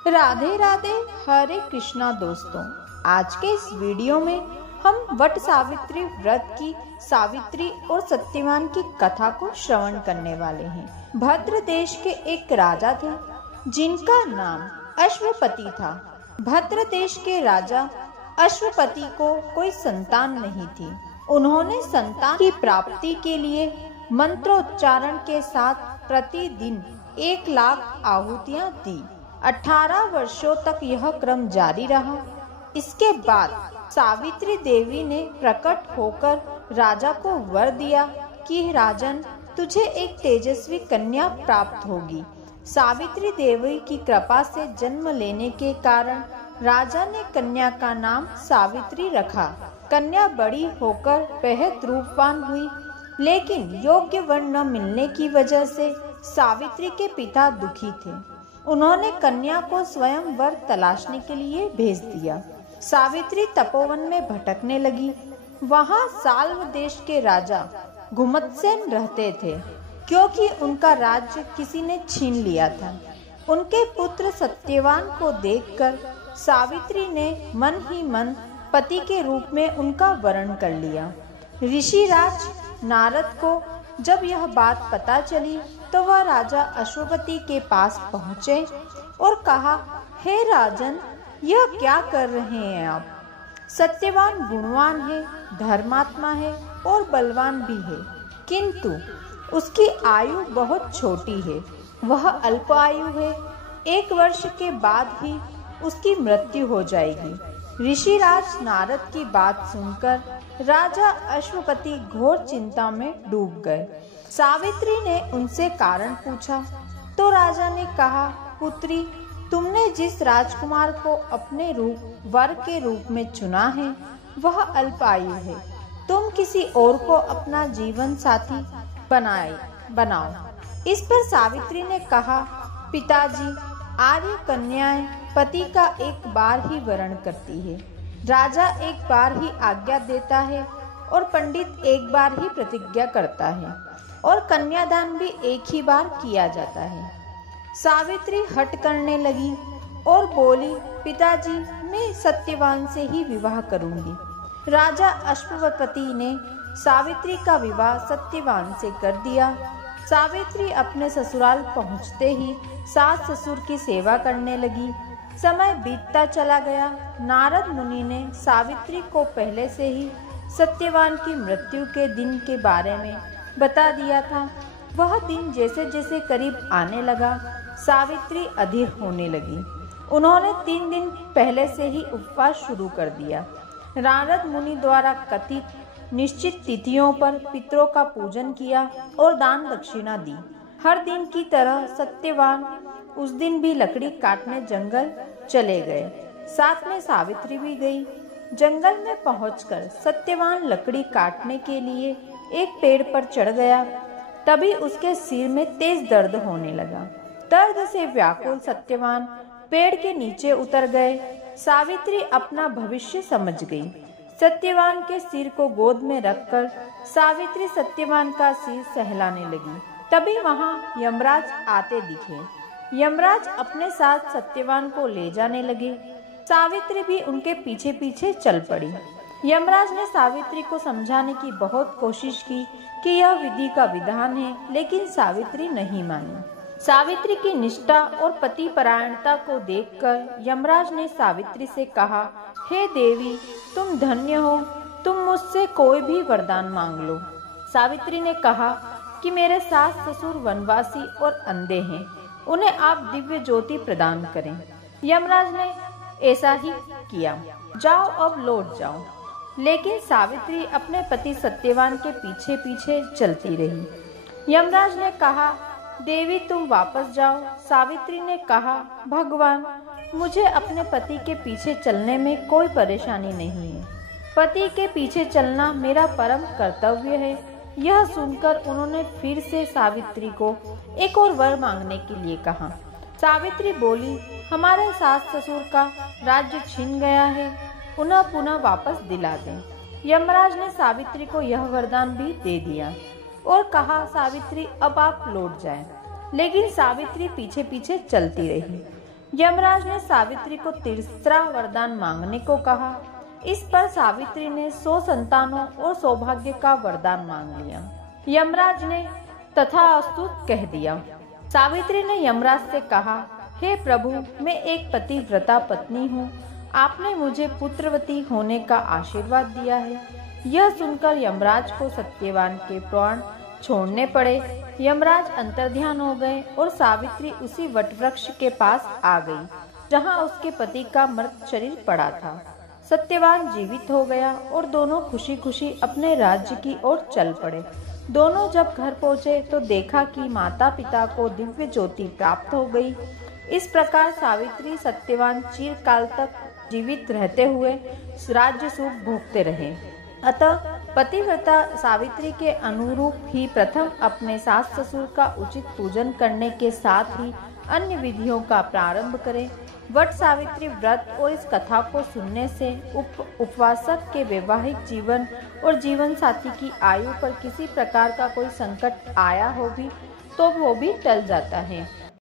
राधे राधे, हरे कृष्णा दोस्तों। आज के इस वीडियो में हम वट सावित्री व्रत की सावित्री और सत्यवान की कथा को श्रवण करने वाले हैं। भद्र देश के एक राजा थे जिनका नाम अश्वपति था। भद्र देश के राजा अश्वपति को कोई संतान नहीं थी। उन्होंने संतान की प्राप्ति के लिए मंत्रोच्चारण के साथ प्रतिदिन 1,00,000 आहुतियां दी। 18 वर्षों तक यह क्रम जारी रहा। इसके बाद सावित्री देवी ने प्रकट होकर राजा को वर दिया कि राजन, तुझे एक तेजस्वी कन्या प्राप्त होगी। सावित्री देवी की कृपा से जन्म लेने के कारण राजा ने कन्या का नाम सावित्री रखा। कन्या बड़ी होकर बेहद रूपवान हुई, लेकिन योग्य वर न मिलने की वजह से सावित्री के पिता दुखी थे। उन्होंने कन्या को स्वयं वर तलाशने के लिए भेज दिया। सावित्री तपोवन में भटकने लगी। वहां साल्व देश के राजा घुमतसेन रहते थे, क्योंकि उनका राज्य किसी ने छीन लिया था। उनके पुत्र सत्यवान को देखकर सावित्री ने मन ही मन पति के रूप में उनका वरण कर लिया। ऋषिराज नारद को जब यह बात पता चली तो वह राजा अश्वपति के पास पहुँचे और कहा, हे राजन, यह क्या कर रहे हैं आप? सत्यवान गुणवान है, धर्मात्मा है और बलवान भी है, किंतु उसकी आयु बहुत छोटी है। वह अल्प आयु है। 1 वर्ष के बाद ही उसकी मृत्यु हो जाएगी। ऋषिराज नारद की बात सुनकर राजा अश्वपति घोर चिंता में डूब गए। सावित्री ने उनसे कारण पूछा तो राजा ने कहा, पुत्री, तुमने जिस राजकुमार को अपने वर के रूप में चुना है वह अल्प आयु है। तुम किसी और को अपना जीवन साथी बनाओ। इस पर सावित्री ने कहा, पिताजी, आर्य कन्याएं पति का एक बार ही वरण करती है। राजा एक बार ही आज्ञा देता है और पंडित एक बार ही प्रतिज्ञा करता है और कन्यादान भी एक ही बार किया जाता है। सावित्री हट करने लगी और बोली, पिताजी, मैं सत्यवान से ही विवाह करूंगी। राजा अश्वपति ने सावित्री का विवाह सत्यवान से कर दिया। सावित्री अपने ससुराल पहुंचते ही सास ससुर की सेवा करने लगी। समय बीतता चला गया। नारद मुनि ने सावित्री को पहले से ही सत्यवान की मृत्यु के दिन के बारे में बता दिया था। वह दिन जैसे जैसे करीब आने लगा, सावित्री अधीर होने लगी। उन्होंने 3 दिन पहले से ही उपवास शुरू कर दिया। नारद मुनि द्वारा कथित निश्चित तिथियों पर पितरों का पूजन किया और दान दक्षिणा दी। हर दिन की तरह सत्यवान उस दिन भी लकड़ी काटने जंगल चले गए। साथ में सावित्री भी गई। जंगल में पहुंचकर सत्यवान लकड़ी काटने के लिए एक पेड़ पर चढ़ गया। तभी उसके सिर में तेज दर्द होने लगा। दर्द से व्याकुल सत्यवान पेड़ के नीचे उतर गए। सावित्री अपना भविष्य समझ गई। सत्यवान के सिर को गोद में रखकर सावित्री सत्यवान का सिर सहलाने लगी। तभी वहां यमराज आते दिखे। यमराज अपने साथ सत्यवान को ले जाने लगे। सावित्री भी उनके पीछे पीछे चल पड़ी। यमराज ने सावित्री को समझाने की बहुत कोशिश की कि यह विधि का विधान है, लेकिन सावित्री नहीं मानी। सावित्री की निष्ठा और पति परायणता को देखकर यमराज ने सावित्री से कहा, हे देवी, तुम धन्य हो, तुम मुझसे कोई भी वरदान मांग लो। सावित्री ने कहा कि मेरे सास ससुर वनवासी और अंधे हैं, उन्हें आप दिव्य ज्योति प्रदान करें। यमराज ने ऐसा ही किया। जाओ, अब लौट जाओ। लेकिन सावित्री अपने पति सत्यवान के पीछे पीछे चलती रही। यमराज ने कहा, देवी, तुम वापस जाओ। सावित्री ने कहा, भगवान, मुझे अपने पति के पीछे चलने में कोई परेशानी नहीं है। पति के पीछे चलना मेरा परम कर्तव्य है। यह सुनकर उन्होंने फिर से सावित्री को एक और वर मांगने के लिए कहा। सावित्री बोली, हमारे सास ससुर का राज्य छिन गया है, उन्हें पुनः वापस दिला दें। यमराज ने सावित्री को यह वरदान भी दे दिया और कहा, सावित्री, अब आप लौट जाएं। लेकिन सावित्री पीछे पीछे चलती रही। यमराज ने सावित्री को तीसरा वरदान मांगने को कहा। इस पर सावित्री ने 100 संतानों और सौभाग्य का वरदान मांग लिया। यमराज ने तथास्तु कह दिया। सावित्री ने यमराज से कहा, हे प्रभु, मैं एक पतिव्रता पत्नी हूँ। आपने मुझे पुत्रवती होने का आशीर्वाद दिया है। यह सुनकर यमराज को सत्यवान के प्राण छोड़ने पड़े। यमराज अंतर्ध्यान हो गए और सावित्री उसी वटवृक्ष के पास आ गई जहाँ उसके पति का मृत शरीर पड़ा था। सत्यवान जीवित हो गया और दोनों खुशी खुशी अपने राज्य की ओर चल पड़े। दोनों जब घर पहुँचे तो देखा कि माता पिता को दिव्य ज्योति प्राप्त हो गई। इस प्रकार सावित्री सत्यवान चिरकाल तक जीवित रहते हुए राज्य सुख भोगते रहे। अतः पतिव्रता सावित्री के अनुरूप ही प्रथम अपने सास ससुर का उचित पूजन करने के साथ ही अन्य विधियों का प्रारंभ करें। वट सावित्री व्रत और इस कथा को सुनने से उपवासक के वैवाहिक जीवन और जीवन साथी की आयु पर किसी प्रकार का कोई संकट आया हो भी तो वो भी टल जाता है।